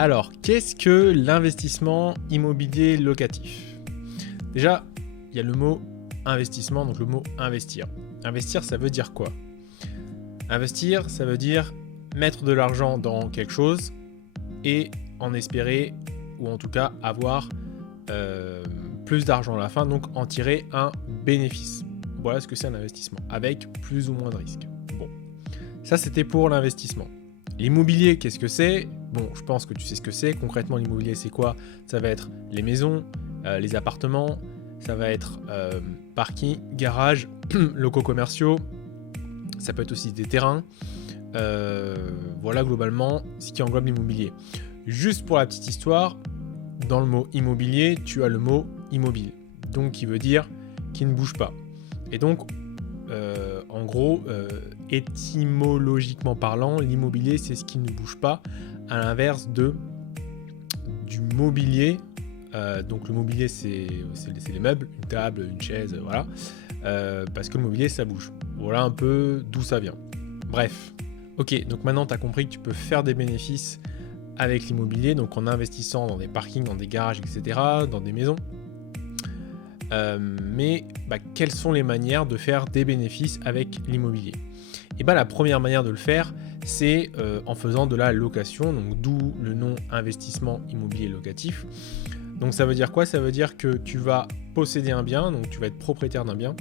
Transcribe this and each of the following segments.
Alors, qu'est-ce que l'investissement immobilier locatif? Déjà, il y a le mot investissement, donc le mot investir. Investir, ça veut dire quoi? Investir, ça veut dire mettre de l'argent dans quelque chose et en espérer, ou en tout cas avoir plus d'argent à la fin, donc en tirer un bénéfice. Voilà ce que c'est un investissement, avec plus ou moins de risques. Bon, ça c'était pour l'investissement. L'immobilier, qu'est-ce que c'est? Bon, je pense que tu sais ce que c'est. Concrètement, l'immobilier, c'est quoi? Ça va être les maisons, les appartements, ça va être parking, garage, locaux commerciaux, ça peut être aussi des terrains. Voilà globalement ce qui englobe l'immobilier. Juste pour la petite histoire, dans le mot immobilier, tu as le mot immobile, donc qui veut dire qui ne bouge pas. Et donc, en gros, étymologiquement parlant, l'immobilier, c'est ce qui ne bouge pas, à l'inverse du mobilier. Donc le mobilier, c'est les meubles, une table, une chaise, voilà. Parce que le mobilier, ça bouge. Voilà un peu d'où ça vient. Bref. Ok, donc maintenant, tu as compris que tu peux faire des bénéfices avec l'immobilier, donc en investissant dans des parkings, dans des garages, etc., dans des maisons. Mais quelles sont les manières de faire des bénéfices avec l'immobilier? Et la première manière de le faire, c'est en faisant de la location, donc d'où le nom investissement immobilier locatif. Donc ça veut dire quoi? Ça veut dire que tu vas posséder un bien, donc tu vas être propriétaire d'un bien,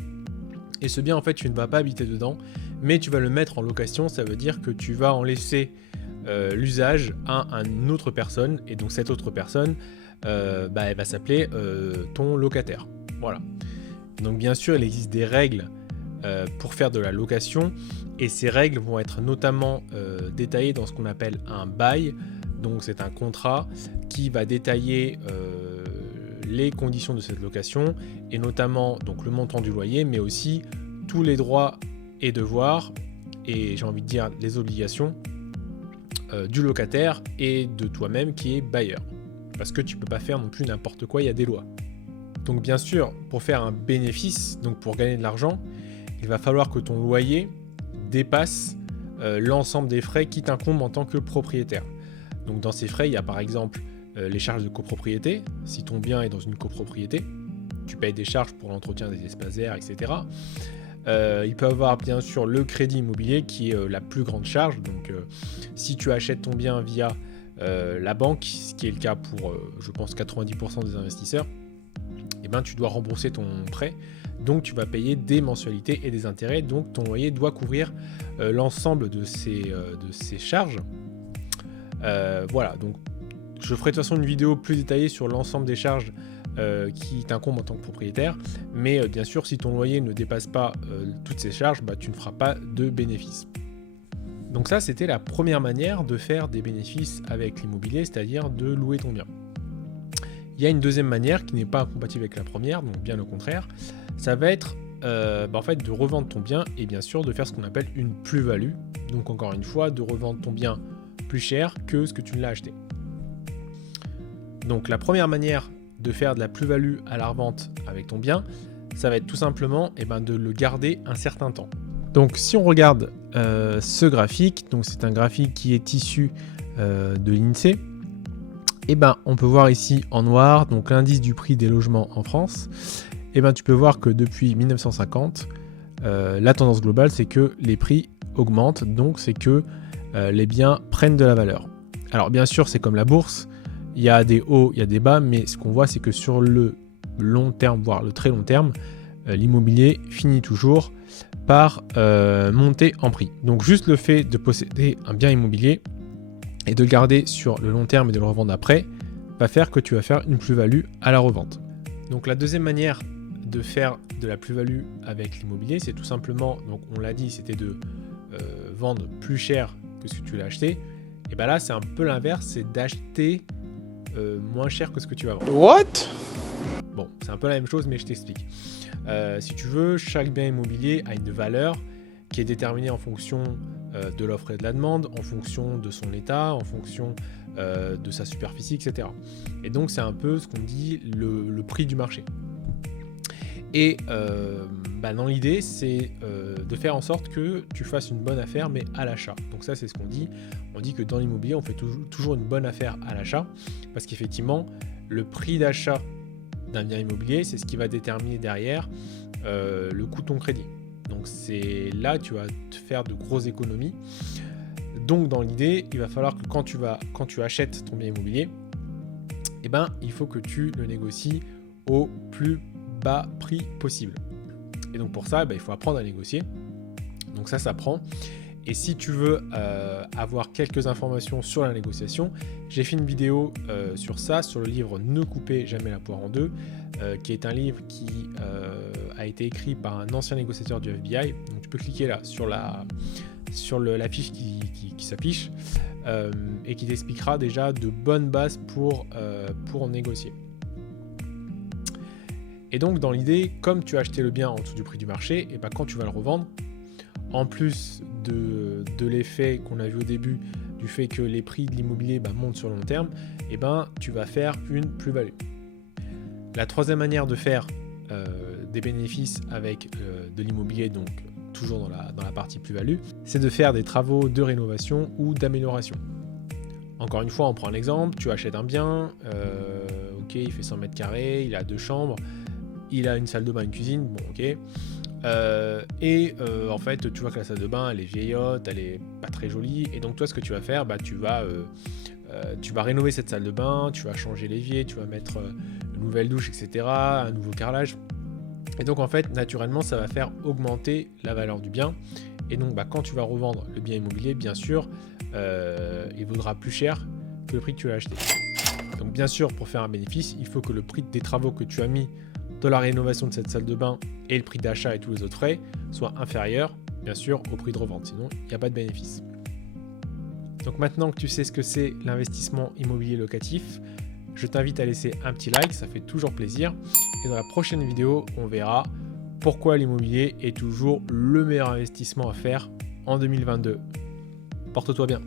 et ce bien en fait tu ne vas pas habiter dedans, mais tu vas le mettre en location. Ça veut dire que tu vas en laisser l'usage à une autre personne, et donc cette autre personne, elle va s'appeler ton locataire. Voilà. Donc bien sûr, il existe des règles pour faire de la location, et ces règles vont être notamment détaillées dans ce qu'on appelle un bail. Donc c'est un contrat qui va détailler les conditions de cette location, et notamment donc le montant du loyer, mais aussi tous les droits et devoirs, et j'ai envie de dire les obligations du locataire et de toi-même qui est bailleur. Parce que tu peux pas faire non plus n'importe quoi, il y a des lois. Donc bien sûr, pour faire un bénéfice, donc pour gagner de l'argent, il va falloir que ton loyer dépasse l'ensemble des frais qui t'incombent en tant que propriétaire. Donc dans ces frais, il y a par exemple les charges de copropriété. Si ton bien est dans une copropriété, tu payes des charges pour l'entretien des espaces verts, etc. Il peut y avoir bien sûr le crédit immobilier qui est la plus grande charge. Donc si tu achètes ton bien via la banque, ce qui est le cas pour je pense 90% des investisseurs, tu dois rembourser ton prêt, donc tu vas payer des mensualités et des intérêts, donc ton loyer doit couvrir l'ensemble de ces charges. Voilà, donc je ferai de toute façon une vidéo plus détaillée sur l'ensemble des charges qui t'incombent en tant que propriétaire, mais bien sûr si ton loyer ne dépasse pas toutes ces charges, tu ne feras pas de bénéfices. Donc ça, c'était la première manière de faire des bénéfices avec l'immobilier, c'est-à-dire de louer ton bien. Il y a une deuxième manière qui n'est pas incompatible avec la première, donc bien au contraire, ça va être en fait de revendre ton bien, et bien sûr de faire ce qu'on appelle une plus-value. Donc encore une fois, de revendre ton bien plus cher que ce que tu ne l'as acheté. Donc la première manière de faire de la plus-value à la revente avec ton bien, ça va être tout simplement de le garder un certain temps. Donc si on regarde ce graphique, donc c'est un graphique qui est issu de l'INSEE, on peut voir ici en noir donc l'indice du prix des logements en France. Tu peux voir que depuis 1950, la tendance globale, c'est que les prix augmentent, donc c'est que les biens prennent de la valeur. Alors bien sûr, c'est comme la bourse, il y a des hauts, il y a des bas, mais ce qu'on voit, c'est que sur le long terme, voire le très long terme, l'immobilier finit toujours par monter en prix. Donc juste le fait de posséder un bien immobilier et de le garder sur le long terme et de le revendre après, va faire que tu vas faire une plus-value à la revente. Donc la deuxième manière de faire de la plus-value avec l'immobilier, c'est tout simplement, donc on l'a dit, c'était de vendre plus cher que ce que tu l'as acheté. Et là, c'est un peu l'inverse, c'est d'acheter moins cher que ce que tu vas vendre. What? Bon, c'est un peu la même chose, mais je t'explique. Si tu veux, chaque bien immobilier a une valeur qui est déterminée en fonction de l'offre et de la demande, en fonction de son état, en fonction de sa superficie, etc. Et donc c'est un peu ce qu'on dit le prix du marché. Et dans l'idée, c'est de faire en sorte que tu fasses une bonne affaire, mais à l'achat. Donc ça, c'est ce qu'on dit. On dit que dans l'immobilier, on fait toujours une bonne affaire à l'achat, parce qu'effectivement, le prix d'achat d'un bien immobilier, c'est ce qui va déterminer derrière le coût de ton crédit. Donc c'est là tu vas te faire de grosses économies. Donc dans l'idée, il va falloir que quand tu achètes ton bien immobilier, il faut que tu le négocies au plus bas prix possible. Et donc pour ça, il faut apprendre à négocier. Donc ça s'apprend. Et si tu veux avoir quelques informations sur la négociation, j'ai fait une vidéo sur ça, sur le livre Ne coupez jamais la poire en deux, qui est un livre qui a été écrit par un ancien négociateur du FBI. Donc tu peux cliquer là sur la fiche qui s'affiche et qui t'expliquera déjà de bonnes bases pour négocier. Et donc dans l'idée, comme tu as acheté le bien en dessous du prix du marché, et quand tu vas le revendre, en plus de l'effet qu'on a vu au début, du fait que les prix de l'immobilier montent sur le long terme, tu vas faire une plus-value. La troisième manière de faire des bénéfices avec de l'immobilier, donc toujours dans la partie plus-value, c'est de faire des travaux de rénovation ou d'amélioration. Encore une fois, on prend un exemple, tu achètes un bien, il fait 100 mètres carrés, il a 2 chambres, il a une salle de bain, une cuisine, en fait, tu vois que la salle de bain, elle est vieillotte, elle est pas très jolie, et donc toi, ce que tu vas faire, tu vas rénover cette salle de bain, tu vas changer l'évier, tu vas mettre une nouvelle douche, etc., un nouveau carrelage, et donc en fait, naturellement, ça va faire augmenter la valeur du bien, et donc quand tu vas revendre le bien immobilier, bien sûr, il vaudra plus cher que le prix que tu l'as acheté. Donc bien sûr, pour faire un bénéfice, il faut que le prix des travaux que tu as mis dans la rénovation de cette salle de bain et le prix d'achat et tous les autres frais soient inférieurs, bien sûr, au prix de revente. Sinon, il n'y a pas de bénéfice. Donc maintenant que tu sais ce que c'est l'investissement immobilier locatif, je t'invite à laisser un petit like, ça fait toujours plaisir. Et dans la prochaine vidéo, on verra pourquoi l'immobilier est toujours le meilleur investissement à faire en 2022. Porte-toi bien.